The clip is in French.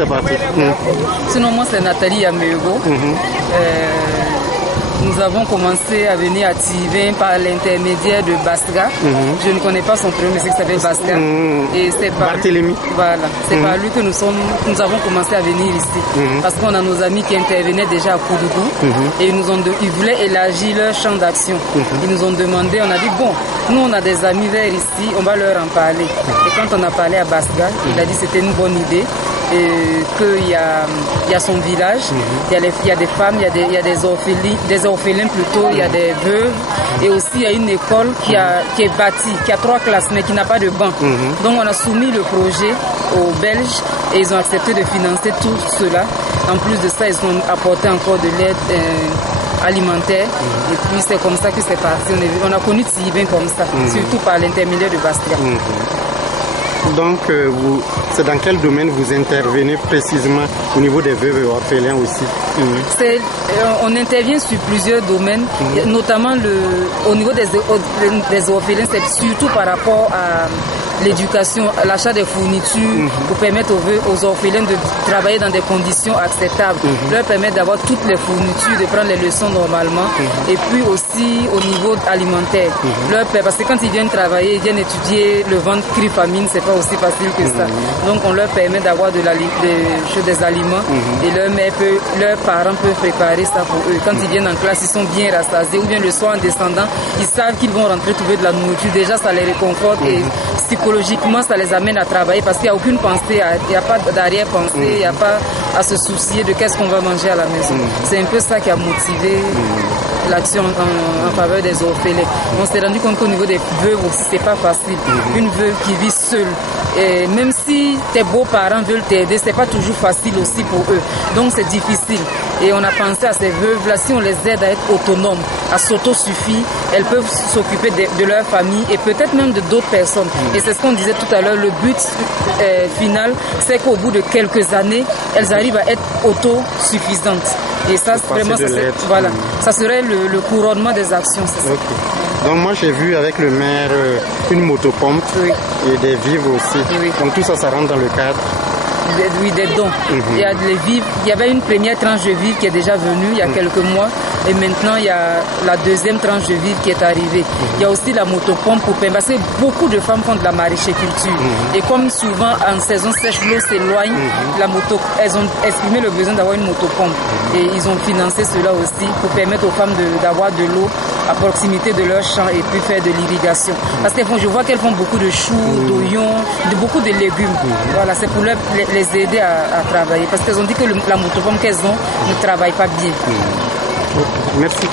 c'est parti. Sinon, moi, c'est Nathalie Yamego. Nous avons commencé à venir à Tivin par l'intermédiaire de Basga. Je ne connais pas son prénom, mais c'est qu'il s'appelle Basga. Et c'est par Barthélemy. Voilà, c'est par lui que nous avons commencé à venir ici. Parce qu'on a nos amis qui intervenaient déjà à Koudougou et ils voulaient élargir leur champ d'action. Ils nous ont demandé, on a dit bon, nous on a des amis vers ici, on va leur en parler. Et quand on a parlé à Basga, il a dit que c'était une bonne idée. Qu'il y a son village, il y a des femmes, il y a des orphelins plutôt, il y a des veuves, et aussi il y a une école qui est bâtie, qui a 3 classes mais qui n'a pas de banc. Donc on a soumis le projet aux Belges et ils ont accepté de financer tout cela. En plus de ça, ils ont apporté encore de l'aide alimentaire et puis c'est comme ça que c'est parti. On a connu Tivin comme ça, surtout par l'intermédiaire de Bastia. Donc, c'est dans quel domaine vous intervenez précisément au niveau des veuves et orphelins aussi? On intervient sur plusieurs domaines, notamment au niveau des orphelins, c'est surtout par rapport à l'éducation, l'achat des fournitures pour permettre aux orphelins de travailler dans des conditions acceptables, leur permettre d'avoir toutes les fournitures, de prendre les leçons normalement, et puis aussi au niveau alimentaire, parce que quand ils viennent travailler, ils viennent étudier le ventre cri famine, c'est pas aussi facile que ça. Donc on leur permet d'avoir des aliments et leurs parents peuvent préparer ça pour eux. Quand ils viennent en classe, ils sont bien rassasiés, ou bien le soir en descendant, ils savent qu'ils vont rentrer trouver de la nourriture. Déjà ça les réconforte et psychologiquement ça les amène à travailler parce qu'il n'y a aucune pensée, il n'y a pas d'arrière-pensée, il n'y a pas à se soucier de qu'est-ce qu'on va manger à la maison. C'est un peu ça qui a motivé l'action en faveur des orphelins. On s'est rendu compte qu'au niveau des veuves aussi, c'est pas facile. Une veuve qui vit seule, et même si tes beaux-parents veulent t'aider, c'est pas toujours facile aussi pour eux. Donc c'est difficile. Et on a pensé à ces veuves-là, si on les aide à être autonomes, à s'autosuffire, elles peuvent s'occuper de leur famille et peut-être même de d'autres personnes. Et c'est ce qu'on disait tout à l'heure, le but final, c'est qu'au bout de quelques années, elles arrivent à être autosuffisantes. Et ça, vraiment, ça serait le couronnement des actions. Donc moi j'ai vu avec le maire une motopompe et des vivres aussi. Donc tout ça, ça rentre dans le cadre. Des dons. Il y a les vivres. Il y avait une première tranche de vivres qui est déjà venue il y a quelques mois et maintenant il y a la deuxième tranche de vivres qui est arrivée. Il y a aussi la motopompe pour permettre, parce que beaucoup de femmes font de la maraîchère-culture et comme souvent en saison sèche l'eau s'éloigne, elles ont exprimé le besoin d'avoir une motopompe et ils ont financé cela aussi pour permettre aux femmes d'avoir de l'eau à proximité de leur champ et puis faire de l'irrigation. Parce que je vois qu'elles font beaucoup de choux, d'oignons, beaucoup de légumes. Voilà, c'est pour les aider à travailler. Parce qu'elles ont dit que la motopompe qu'elles ont ne travaille pas bien. Merci.